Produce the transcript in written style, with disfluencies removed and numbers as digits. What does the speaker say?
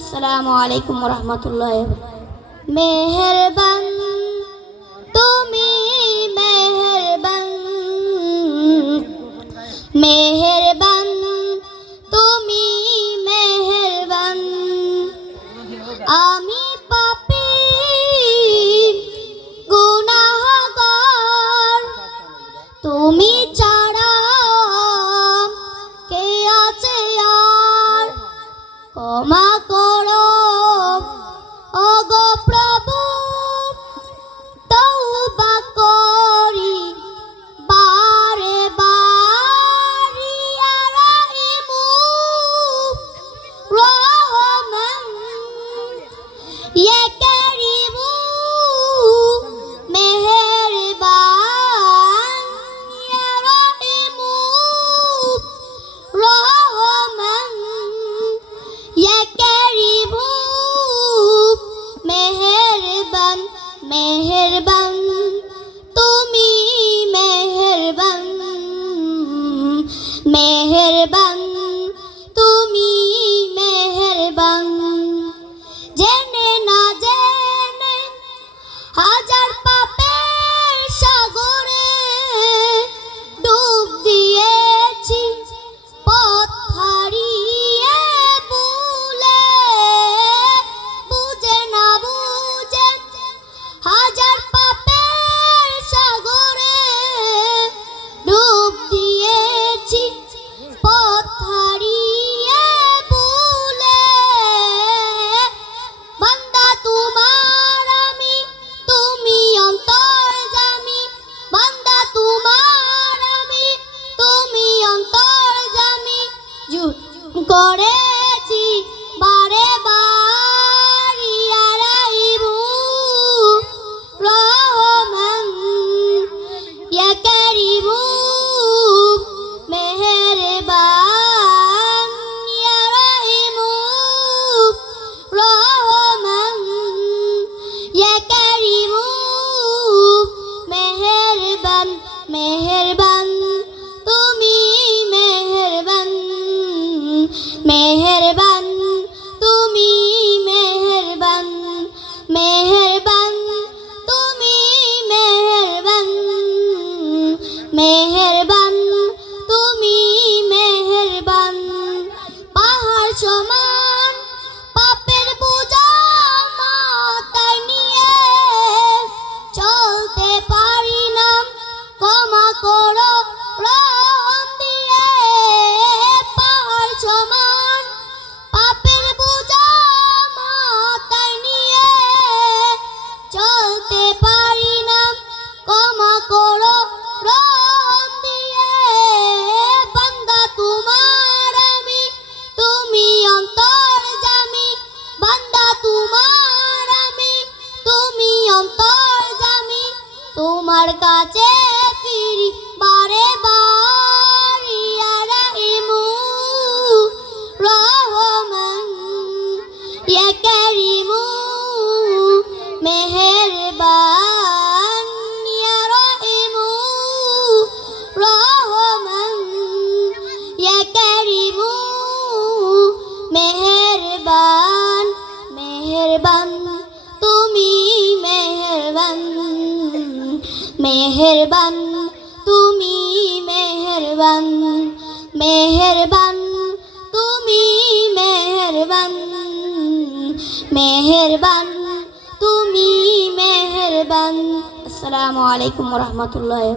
আসসালামু আলাইকুম ওয়া রাহমাতুল্লাহি। মেহেরবান তুমি মেহেরবান, মেহেরবান তুমি মেহেরবান। আমি পাপী গুনাহগার, তুমি ছাড়া কে আছে আর? ক্ষমা করো ওগো প্রভু, তওবা করি বারে বারে। ইয়া রাহিমু রহমান, ইয়া কারিমু মেহেরবান। ইয়া রাহিমু রহমান, ইয়া কারিমু মেহেরবান। মেহেরবান তুমি মেহেরবান, মেহেরবান তুমি মেহেরবান। জেনে না জেনে হাজার পাপের সাগরে ডুব দিয়েছি, পথ হারিয়ে ভুলে। বুঝে না বুঝে হাজার পাপের সাগরে ডুব দিয়েছি, পথ হারিয়ে ভুলে। বান্দা তোমার আমি, তুমি অন্তর্যামী। বান্দা তোমার আমি, তুমি অন্তর্যামী। জুলুম করেছি বারে বারে। ইয়া রাহিমু রহমান, ইয়া কারিমু মেহেরবান। ইয়া রাহিমু রহমান, ইয়া কারিমু মেহেরবান। মেহেরবান তুমি মেহেরবান, মেহেরবান তুমি মেহেরবান। মেহেরবান তুমি মেহেরবান, মেহেরবান তুমি মেহেরবান। পাহাড় সমান পাপের বোঝা মাথায় নিয়ে চলতে পারি না, ক্ষমা করো রহম দিয়ে। পাহাড় সমান পাপের বোঝা মাথায় নিয়ে চলতে পারি না, ক্ষমা করো রহম দিয়ে। বান্দা তোমার আমি, তুমি অন্তর্যামী। বান্দা তোমার আমি, তুমি অন্তর্যামী। তোমার কাছে ফিরি বারে বারে। ইয়া রাহিমু রহমান, ইয়া কারিমু মেহেরবান। ইয়া রাহিমু রহমান, ইয়া কারিমু মেহেরবান। মেহেরবান তুমি মেহেরবান, মেহেরবান তুমি মেহেরবান। মেহেরবান তুমি মেহেরবান, মেহেরবান তুমি মেহেরবান। আসসালামু আলাইকুম ওয়া রাহমাতুল্লাহি।